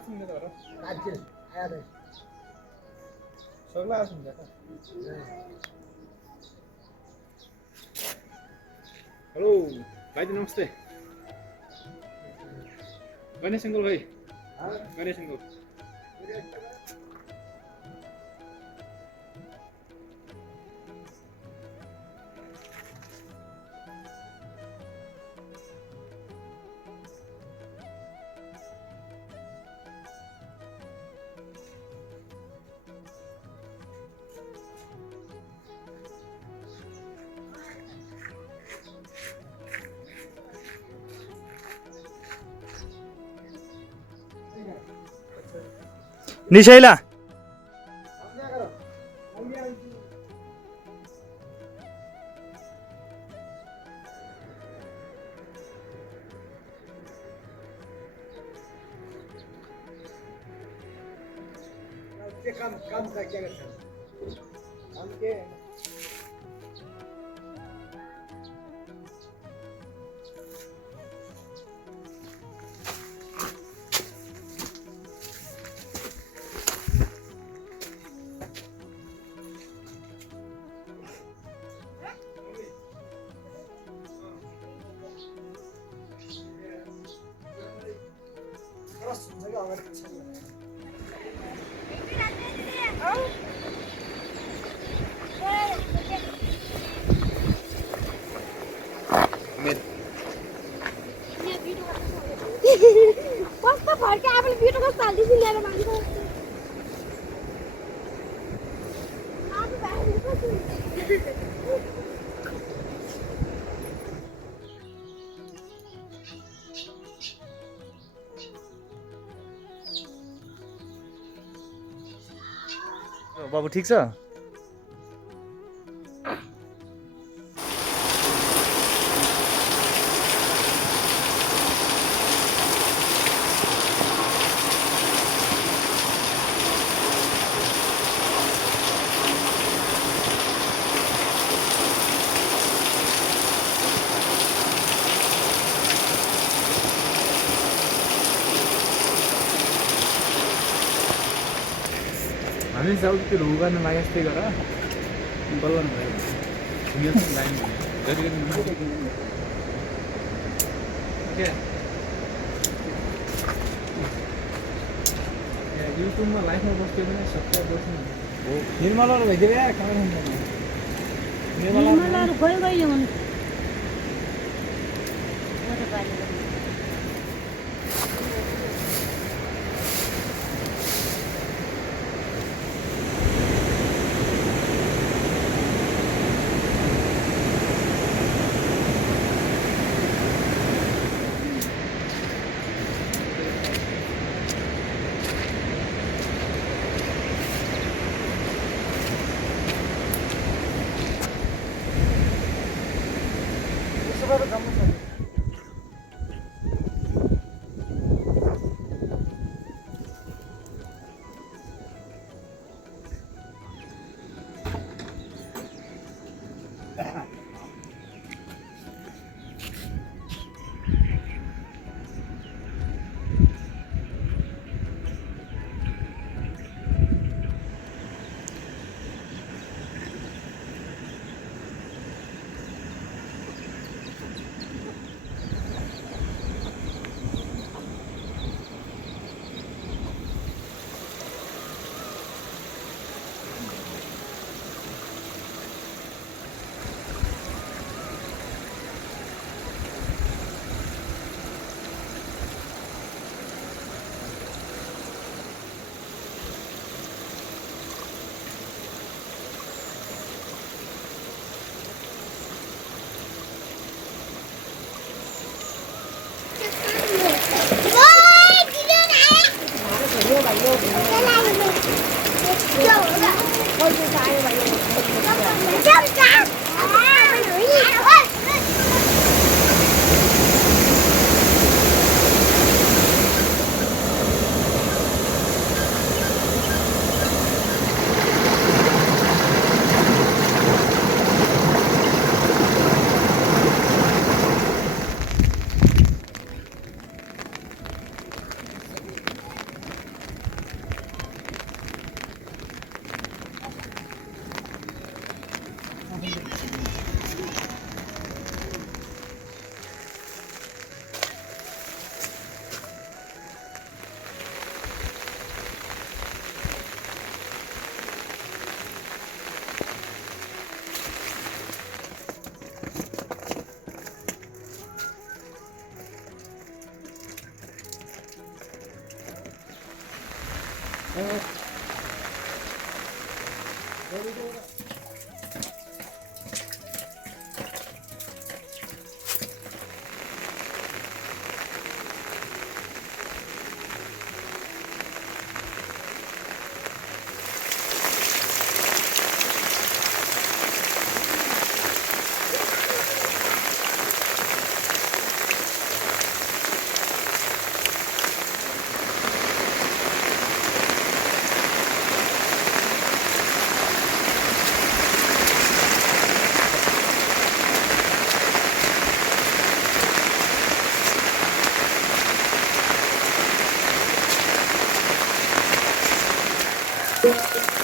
असं जरा राज्य आया रे सगळं असं जरा हेलो भाई जी नमस्ते गणेश अंकल भाई गणेश अंकल निशैला काम का क्या करते हैं काम के जगह और अच्छा लग रहा है कस्तो फर्के आफूले बिटो कस्तो हाल्दैछु ल्याएर मान्छे बाबु ठीक छ हामी जाऊ त्यो ढोग गर्न लाग्यो जस्तै गर बल्ल भयो लाइन युट्युबमा लाइफमा बस्थ्यो भने सबै बस्नु हो निर्मलाहरू भइदियो क्या कहाँ निर्मलाहरू गयो गयो हुन् है